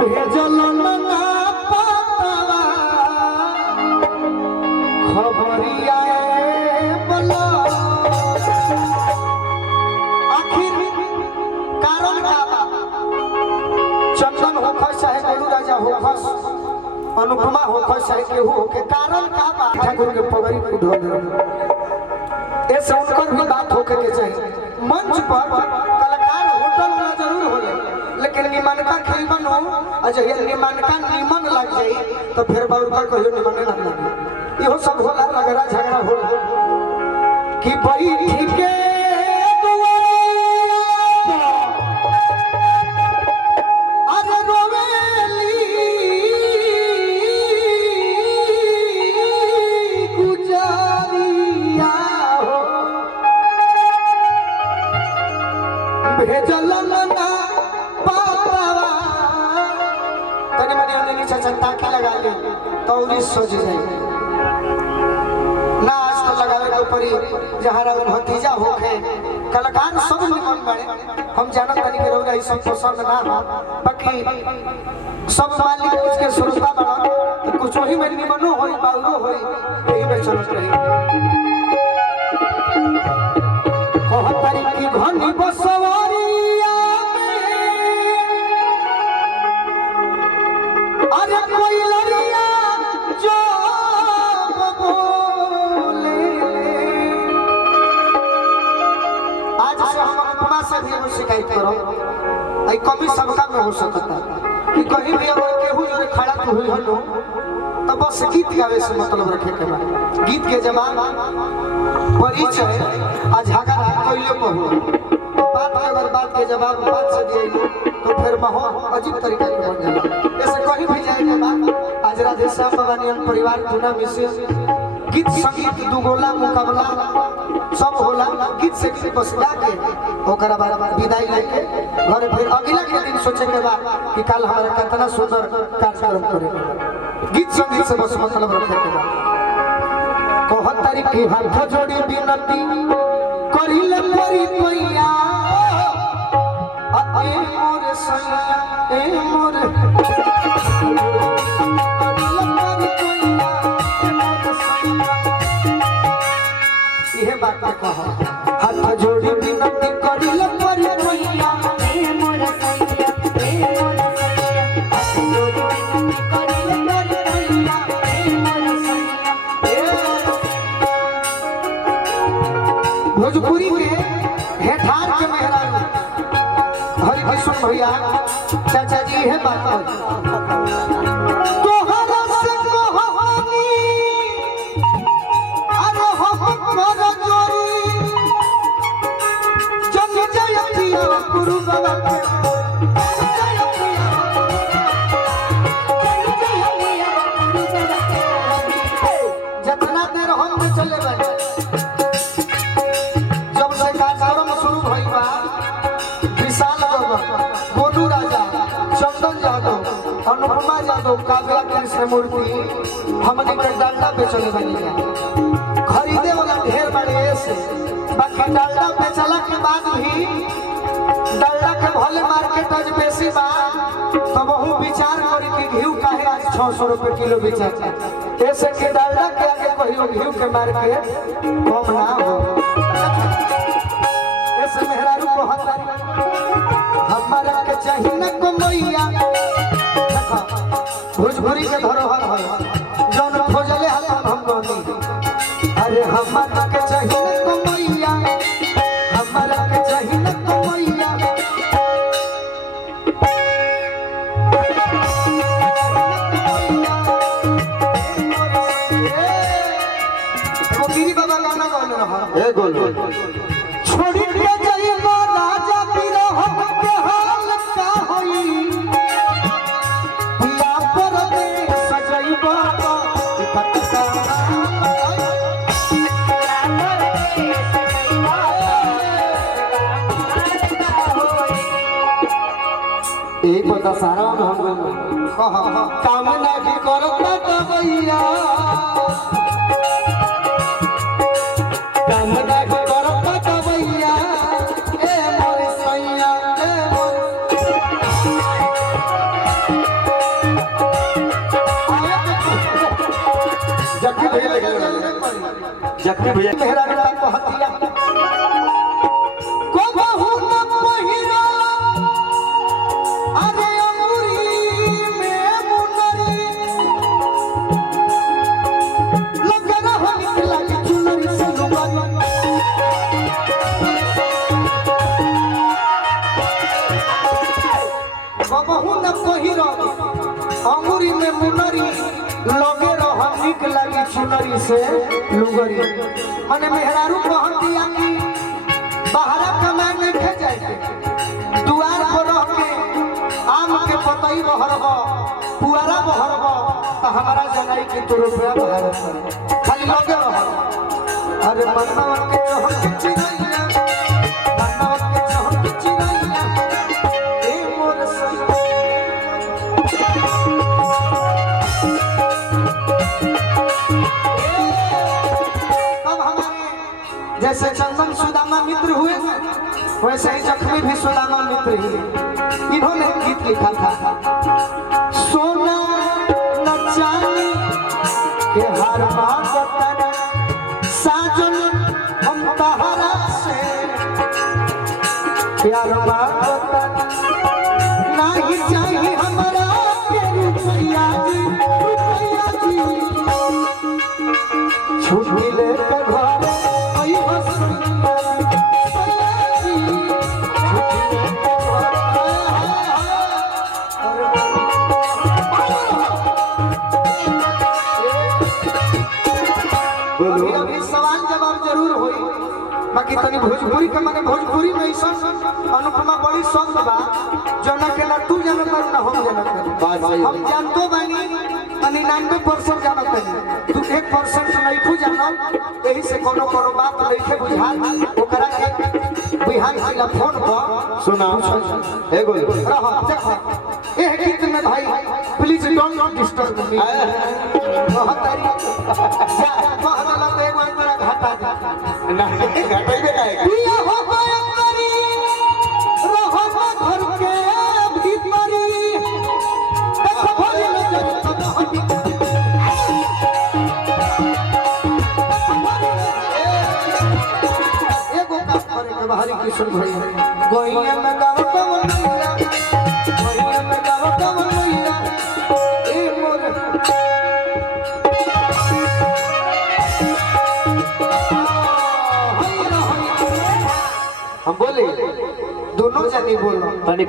भेजल ना पावा खबरिया बोलो आखिर कारण का चंदन होखस चाहे गुरु राजा होखस अनुपमा होखस चाहे केहू होके कारण का बा ठाकुर के पगड़ी को ढो दे ऐसे उनकर भी बात होके के चाहिए मंच पर कलाकार होटल वाला जरूर होले लेकिन निमनका खेल बनो अजय निमनका निमन लग जाई तो फिर बाउरका कहियो निमन ना लगे इहो सब होला लगरा झगड़ा होला कि बैठ के अरे रोवेली गुजारिया हो भेजल ना पावा तनी मनी हमने नीचे चंता के लगा ले तो उरी सोच जाए ना आज तो लगावे के ऊपर ही जहां राउर भतीजा होके कलाकार सब निमन बाड़े हम जानत तनी के रौरा ई सब पसंद ना हो बाकी सब मालिक इसके सुरक्षा बड़ा तो कुछ ही में निमनो होई बाउरो होई यही में चलत रही कहतरी की घनी बसवरिया अरे कोई लड़िया जो बोले आज से हम उपमा से भी शिकायत करो आई कमी सबका में हो सकता कि कहीं भी अगर केहू जो खड़ा तो हुई हलो तो बस गीत गावे से मतलब रखे के बा गीत के जवाब परिचय आ झगड़ा कोइले को हो बात के अगर बात के जवाब बात से दिए तो फिर माहौल अजीब तरीका के बन जाला ऐसे कहीं भी जाए के बाद आज राधे श्याम भवानियन परिवार दुना मिसिस गीत संगीत दुगोला मुकाबला सब होला गीत से गीत बस गा के ओकरा बाद विदाई लेके घर फिर अगला के दिन सोचे के बाद कि कल हमारा कितना सुंदर कार्यक्रम करे गीत संगीत से बस मतलब रखे के बाद कहतरी की हाथ जोड़ी विनती करिले परी पैया ए मोर सैया ए मोर ये बात कहो हाथ जोड़ी विनती करिले परी पैया ए मोर सैया ए मोर सैया हाथ जोड़ी विनती करिले परी पैया ए मोर सैया भोजपुरी के हेठार के मेहरारू हरि कृष्ण भैया चाचा जी है बात तोहरा से कहानी अरे हम कर जोरी जग जयतिया गुरु बाबा के जितना देर हम चले बने जब से कार्यक्रम शुरू भइल बा विशाल बाबा गोलू राजा चंदन यादव अनुपमा यादव काव्या कृष्ण मूर्ति हमने के डालडा बेचले बनी खरीदे वाला ढेर बड़े ऐसे बाकी डालडा बेचला के बाद भी डालडा के भले मार्केट आज बेसी बा तो बहु विचार करी कि घी काहे आज 600 रुपए किलो बेचता ऐसे कि डालडा के आगे कहियो घी के मार्केट कम ना हो ऐसे मेहरारू को हमारा के चाहिए न कमैया भोजपुरी के धरोहर है जौन खोजले हाल हम कहनी अरे हमारा के चाहिए न कमैया हमारा के चाहिए न कमैया वो गिरी बाबा गाना गाने रहा ए गोल छोड़ी के जाइबो राजा बिरह के हाल का होई पिया पर दे सजइबो पटका एक बता सारा हम काम नहीं करता तो भैया काम नहीं करता तो भैया ए मोर सैया ए मोर जख्मी भैया मेहरा का कहतिया को बहु न पहिरा अरे अंगूरी में मुनरी लगन हो लगी चुनरी से लुगाई को बहु न पहिरा अंगूरी में मुनरी लगे रह निक लगी चुनरी से लुगरी माने मेहरारू कहतिया कि बाहर कमाए नहीं खे जाए दुआर पर रह के आम के पतई बहरब पुआरा बहरब तो हमारा जनाई के तो रुपया बहर खाली लगे रह अरे मनवा के चहक चिरैया मनवा के चहक चिरैया ए मोर जैसे चंदन सुदामा मित्र हुए वैसे ही जख्मी भी सुदामा मित्र ही इन्होंने गीत लिखा था सोना न चांदी के हार मांगतन साजन हम तहरा से प्यार मांगतन नहीं चाहिए हमारा के रुपया जी छुट्टी लेकर घर सवाल जवाब जरूर होई बाकी तनी भोजपुरी के माने भोजपुरी में ऐसा अनुपमा बड़ी शब्द बा जना के ना तू जानत ना हम जानत हम जानतो बानी 99% जानत बानी तू 1% नहीं तू जानत यही से कोनो कोनो बात लइके बुझाल ओकरा के बिहान हिला फोन पर सुना एगो रह देखो ए गीत में भाई प्लीज डोंट डिस्टर्ब मी बहुत तारी जा बहुत लग एगो अंतरा घाटा नहीं घटाइबे काहे पिया हो गया करी रहो घर के भीतरी देखो भोले में एगो काम करे के बाहरी कृष्ण भैया गोइया में गावत मनैया गोइया में गावत मनैया ए मोर हम बोले दोनों जनी बोलो तनी